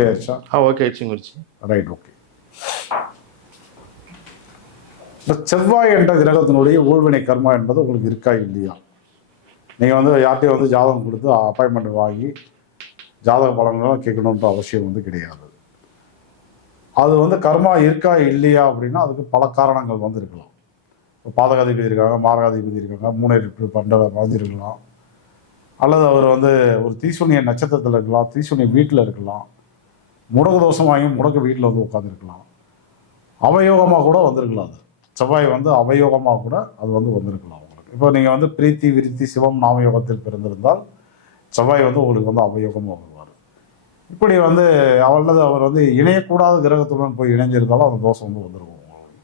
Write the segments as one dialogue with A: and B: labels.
A: ஆயிடுச்சா?
B: ஆ ஓகே ஆச்சுங்க Guruji
A: right okay இந்த செவ்வாய் என்ற கிரகத்தினுடைய ஊழ்வினை கர்மா என்பது உங்களுக்கு இருக்கா இல்லையா? நீங்கள் வந்து யார்கிட்டயும் வந்து ஜாதகம் கொடுத்து அப்பாயின்மெண்ட் வாங்கி ஜாதக பலன்களும் கேட்கணுன்ற அவசியம் வந்து கிடையாது. அது வந்து கர்மா இருக்கா இல்லையா அப்படின்னா அதுக்கு பல காரணங்கள் வந்து இருக்கலாம். இப்போ பாதகாதிபதி இருக்காங்க மாரகாதிபதி இருக்காங்க மூணு பண்ற மாதிரி இருக்கலாம். அல்லது அவர் வந்து ஒரு தீசுனிய நட்சத்திரத்தில் இருக்கலாம் தீசுனிய வீட்டில் இருக்கலாம். முடக்கு தோஷம் வாங்கி முடக்கு வீட்டில் வந்து உட்காந்துருக்கலாம் அவயோகமாக கூட வந்திருக்கலாம் அது. செவ்வாய் வந்து அவயோகமாக கூட அது வந்து வந்திருக்கலாம் உங்களுக்கு. இப்போ நீங்கள் வந்து பிரீத்தி விருத்தி சிவம் நாமயோகத்தில் பிறந்திருந்தால் செவ்வாய் வந்து உங்களுக்கு வந்து அவயோகமாக வருவார். இப்படி வந்து அவளது அவர் வந்து இணையக்கூடாத கிரகத்துடன் போய் இணைஞ்சிருந்தாலும் அந்த தோஷம் வந்து வந்துருக்கும் உங்களுக்கு.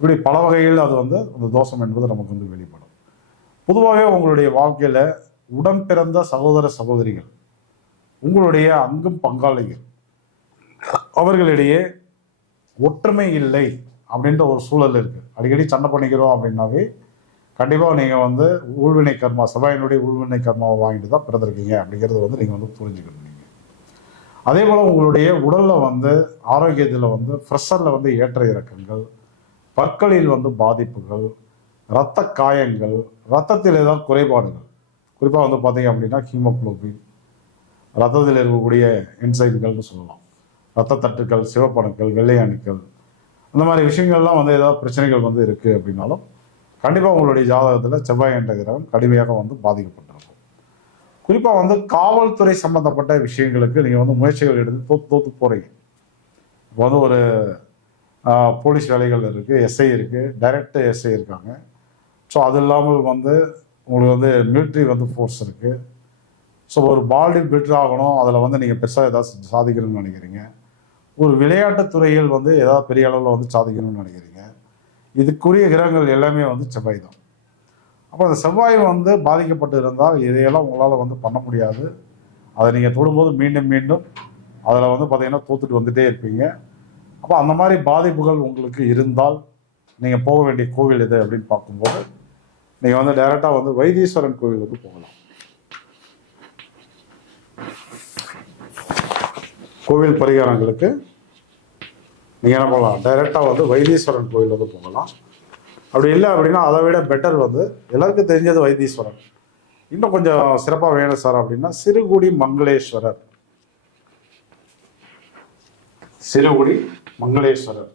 A: இப்படி பல வகையில் அது வந்து அந்த தோஷம் என்பது நமக்கு வந்து வெளிப்படும். பொதுவாகவே உங்களுடைய வாழ்க்கையில் உடன் பிறந்த சகோதர சகோதரிகள் உங்களுடைய அங்கும் பங்காளிகள் அவர்களிடையே ஒற்றுமை இல்லை அப்படின்ற ஒரு சூழல் இருக்கு. அடிக்கடி சண்டை பண்ணிக்கிறோம் அப்படின்னாவே கண்டிப்பாக நீங்கள் வந்து ஊழ்வினை கர்மா செவ்வாயினுடைய ஊழ்வினை கர்மாவை வாங்கிட்டு தான் பிறந்திருக்கீங்க அப்படிங்கிறது வந்து நீங்கள் வந்து புரிஞ்சுக்கணும் நீங்கள் அதே போல் உங்களுடைய உடலில் வந்து ஆரோக்கியத்தில் வந்து ஃப்ரெஷரில் வந்து ஏற்ற இறக்கங்கள் பற்களில் வந்து பாதிப்புகள் இரத்த காயங்கள் ரத்தத்தில் ஏதாவது குறைபாடுகள். குறிப்பாக வந்து பார்த்தீங்க அப்படின்னா ஹீமோக்ளோபின் ரத்தத்தில் இருக்கக்கூடிய என்சைம்கள்னு சொல்லலாம். ரத்த தட்டுக்கள் சிவப்பணுக்கள் வெள்ளை அணுக்கள் அந்த மாதிரி விஷயங்கள்லாம் வந்து ஏதாவது பிரச்சனைகள் வந்து இருக்குது அப்படின்னாலும் கண்டிப்பாக உங்களுடைய ஜாதகத்தில் செவ்வாய் என்ற கிரகம் கடுமையாக வந்து பாதிக்கப்பட்டிருக்கும். குறிப்பாக வந்து காவல்துறை சம்பந்தப்பட்ட விஷயங்களுக்கு நீங்கள் வந்து முயற்சிகள் எடுத்து தோத்து தோத்து போகிறீங்க இப்போ வந்து ஒரு போலீஸ் வேலைகள் இருக்குது எஸ்ஐ இருக்குது டைரக்ட் எஸ்ஐ இருக்காங்க. ஸோ அது இல்லாமல் வந்து உங்களுக்கு வந்து மிலிட்ரி வந்து ஃபோர்ஸ் இருக்குது ஸோ ஒரு பாடி பில்டர் ஆகணும் அதில் வந்து நீங்கள் பெருசாக ஏதாவது சாதிக்கணும்னு நினைக்கிறீங்க. ஒரு விளையாட்டுத் துறையில் வந்து ஏதாவது பெரிய அளவில் வந்து சாதிக்கணும்னு நினைக்கிறீங்க? இதுக்குரிய கிரகங்கள் எல்லாமே வந்து செவ்வாய் தான். அப்போ அந்த செவ்வாய் வந்து பாதிக்கப்பட்டு இருந்தால் இதையெல்லாம் உங்களால் வந்து பண்ண முடியாது. அதை நீங்கள் தொடும்போது மீண்டும் மீண்டும் அதில் வந்து பார்த்தீங்கன்னா தோத்துட்டு வந்துட்டே இருப்பீங்க. அப்போ அந்த மாதிரி பாதிப்புகள் உங்களுக்கு இருந்தால் நீங்கள் போக வேண்டிய கோவில் எது அப்படின்னு பார்க்கும்போது நீங்கள் வந்து டைரெக்டாக வந்து வைத்தீஸ்வரன் கோவிலுக்கு போகலாம். கோவில் பரிகாரங்களுக்கு நீங்கள் என்ன பண்ணலாம்? டைரெக்டாக வந்து வைத்தீஸ்வரன் கோவில் வந்து போகலாம். அப்படி இல்லை அப்படின்னா அதை விட பெட்டர் வந்து எல்லாருக்கும் தெரிஞ்சது வைத்தீஸ்வரன். இன்னும் கொஞ்சம் சிறப்பாக வேணும் சார் அப்படின்னா சிறுகுடி மங்களேஸ்வரர். சிறுகுடி மங்களேஸ்வரர்.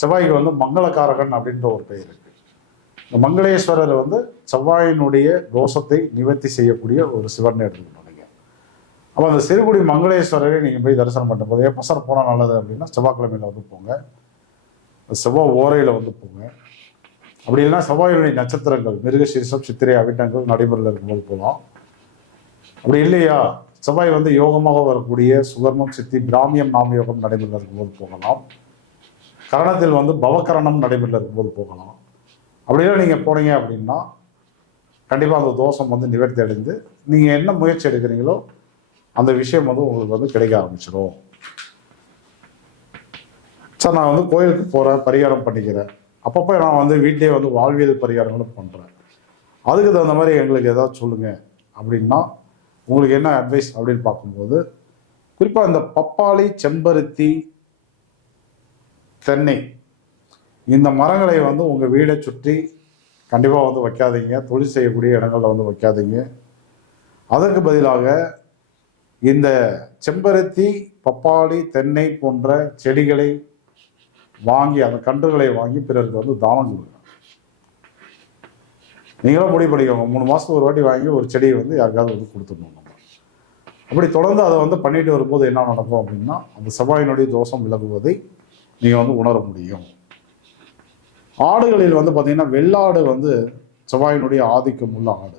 A: செவ்வாய்க்கு வந்து மங்களகாரகன் அப்படின்ற ஒரு பெயர் இருக்கு. இந்த மங்களேஸ்வரர் வந்து செவ்வாயினுடைய தோஷத்தை நிவர்த்தி செய்யக்கூடிய ஒரு சிவன் எடுத்துக்கணும். அப்போ அந்த சிறுகுடி மங்களேஸ்வரரை நீங்கள் போய் தரிசனம் பண்ணும்போது எப்போ சார் போனால் நல்லது அப்படின்னா செவ்வாய்க்கிழமையில் வந்து போங்க. செவ்வாய் ஓரையில் வந்து போங்க. அப்படி இல்லைன்னா செவ்வாயினுடைய நட்சத்திரங்கள் மிருகசீரிசம் சித்திரை அவிட்டங்கள் நடைமுறையில் இருக்கும்போது போகலாம். அப்படி இல்லையா? செவ்வாய் வந்து யோகமாக வரக்கூடிய சுகர்மம் சித்தி பிராமியம் நாம யோகம் நடைமுறையில் இருக்கும்போது போகலாம். கரணத்தில் வந்து பவகரணம் நடைமுறையில் இருக்கும்போது போகலாம். அப்படிலாம் நீங்கள் போனீங்க அப்படின்னா கண்டிப்பாக அந்த தோஷம் வந்து நிவர்த்தி அடைந்து நீங்கள் என்ன முயற்சி எடுக்கிறீங்களோ அந்த விஷயம் வந்து உங்களுக்கு வந்து கிடைக்க ஆரம்பிச்சிடும் சார் நான் வந்து கோயிலுக்கு போகிறேன் பரிகாரம் பண்ணிக்கிறேன். அப்பப்போ நான் வந்து வீட்டிலே வந்து வாழ்வியல் பரிகாரங்களும் பண்ணுறேன் அதுக்கு தகுந்த மாதிரி எங்களுக்கு ஏதாவது சொல்லுங்கள் அப்படின்னா உங்களுக்கு என்ன அட்வைஸ் அப்படின்னு பார்க்கும்போது குறிப்பாக இந்த பப்பாளி செம்பருத்தி தென்னை இந்த மரங்களை வந்து உங்கள் வீடை சுற்றி கண்டிப்பாக வந்து வைக்காதீங்க. தொழில் செய்யக்கூடிய இடங்களில் வந்து வைக்காதீங்க. அதற்கு பதிலாக இந்த செம்பருத்தி பப்பாளி தென்னை போன்ற செடிகளை வாங்கி அந்த கன்றுகளை வாங்கி பிறருக்கு வந்து தானம் கொடுங்க நீங்களும் முடிவு பண்ணிக்கோங்க மூணு மாதத்துக்கு ஒரு வாட்டி வாங்கி ஒரு செடியை வந்து யாருக்காவது வந்து கொடுத்துடணும் நம்ம. அப்படி தொடர்ந்து அதை வந்து பண்ணிட்டு வரும்போது என்ன நடக்கும் அப்படின்னா அந்த செவ்வாயினுடைய தோஷம் விலகுவதை நீங்கள் வந்து உணர முடியும். ஆடுகளில் வந்து பார்த்தீங்கன்னா வெள்ளாடு வந்து செவ்வாயினுடைய ஆதிக்கம் உள்ள ஆடு.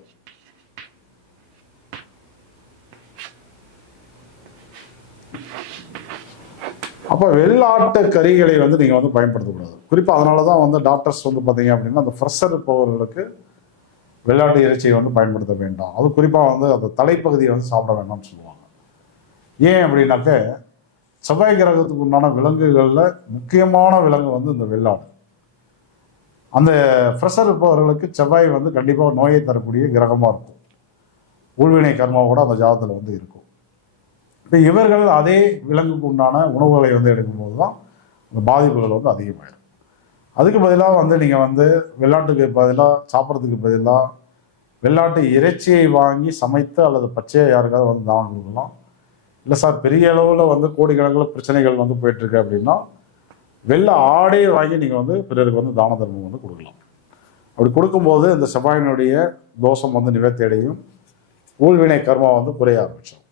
A: அப்போ வெள்ளாட்டு கறிகளை வந்து நீங்கள் வந்து பயன்படுத்தக்கூடாது. குறிப்பாக அதனால தான் வந்து டாக்டர்ஸ் வந்து பார்த்தீங்க அப்படின்னா அந்த ஃப்ரெஷர் இருப்பவர்களுக்கு வெள்ளாட்டு இறைச்சியை வந்து பயன்படுத்த வேண்டாம். அது குறிப்பாக வந்து அந்த தலைப்பகுதியை வந்து சாப்பிட வேண்டாம்னு சொல்லுவாங்க. ஏன் அப்படின்னாக்க செவ்வாய் கிரகத்துக்கு உண்டான விலங்குகளில் முக்கியமான விலங்கு வந்து இந்த வெள்ளாடு. அந்த ஃப்ரெஷர் இருப்பவர்களுக்கு செவ்வாய் வந்து கண்டிப்பாக நோயை தரக்கூடிய கிரகமாக இருக்கும். ஊழ்வினை கர்மாவோட அந்த ஜாதத்தில் வந்து இருக்கும். இப்போ இவர்கள் அதே விலங்குக்கு உண்டான உணவுகளை வந்து எடுக்கும்போது தான் அந்த பாதிப்புகள் வந்து அதிகமாயிடும். அதுக்கு பதிலாக வந்து நீங்கள் வந்து வெள்ளாட்டுக்கு பதிலாக சாப்பிட்றதுக்கு பதிலாக வெள்ளாட்டு இறைச்சியை வாங்கி சமைத்து அல்லது பச்சையை யாருக்காவது வந்து தானம் கொடுக்கலாம். இல்லை சார் பெரிய அளவில் வந்து கோடிக்கணக்கில் பிரச்சனைகள் வந்து போயிட்டுருக்கு அப்படின்னா வெள்ளை ஆடே வாங்கி நீங்கள் வந்து பிறருக்கு வந்து தான தர்மம் வந்து கொடுக்கலாம். அப்படி கொடுக்கும்போது இந்த செவ்வாயினுடைய தோஷம் வந்து நிவர்த்தியடையும் ஊழ்வினை கர்மா வந்து குறைய ஆரம்பிச்சோம்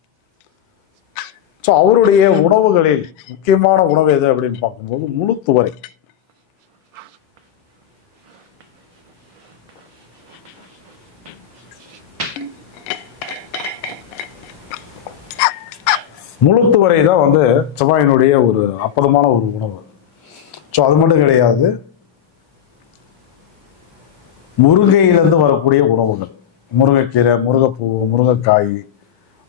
A: ஸோ அவருடைய உணவுகளில் முக்கியமான உணவு எது அப்படின்னு பார்க்கும்போது முழு துவரை. முழுத்துவரை தான் வந்து செவ்வாயினுடைய ஒரு அற்புதமான ஒரு உணவு. ஸோ அது மட்டும் கிடையாது. முருங்கையிலேருந்து வரக்கூடிய உணவுகள். முருங்கைக்கீரை முருங்கைப்பூ முருங்கைக்காய்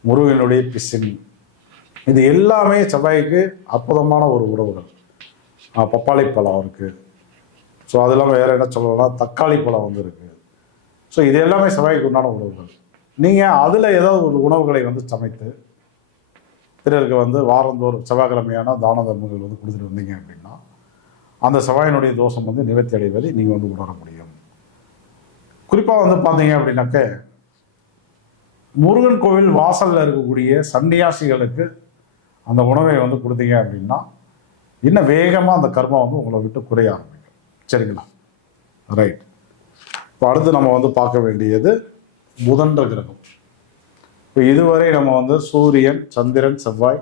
A: முருகனுடைய பிசின் இது எல்லாமே செவ்வாய்க்கு அற்புதமான ஒரு உணவுகள் பப்பாளி பழம் இருக்குது ஸோ அது இல்லாமல் வேறு என்ன சொல்லணும்னா தக்காளி பழம் வந்து இருக்குது ஸோ இது எல்லாமே செவ்வாய்க்கு உண்டான உணவுகள் நீங்கள் அதில் ஏதாவது ஒரு உணவுகளை வந்து சமைத்து பிறருக்கு வந்து வாரந்தோறும் செவ்வாய்க்கிழமையான தான தர்மங்கள் வந்து கொடுத்துட்டு வந்தீங்க அப்படின்னா அந்த செவ்வாயினுடைய தோஷம் வந்து நிவர்த்தி அடைவதை நீங்கள் வந்து உணர முடியும். குறிப்பாக வந்து பார்த்தீங்க அப்படின்னாக்க முருகன் கோவில் வாசலில் இருக்கக்கூடிய சன்னியாசிகளுக்கு அந்த உணவை வந்து கொடுத்தீங்க அப்படின்னா இன்னும் வேகமாக அந்த கர்மா வந்து உங்களை விட்டு குறைய ஆரம்பிக்கும். சரிங்களா? ரைட் இப்போ அடுத்து நம்ம வந்து பார்க்க வேண்டியது புதன்ற கிரகம். இப்போ இதுவரை நம்ம வந்து சூரியன் சந்திரன் செவ்வாய்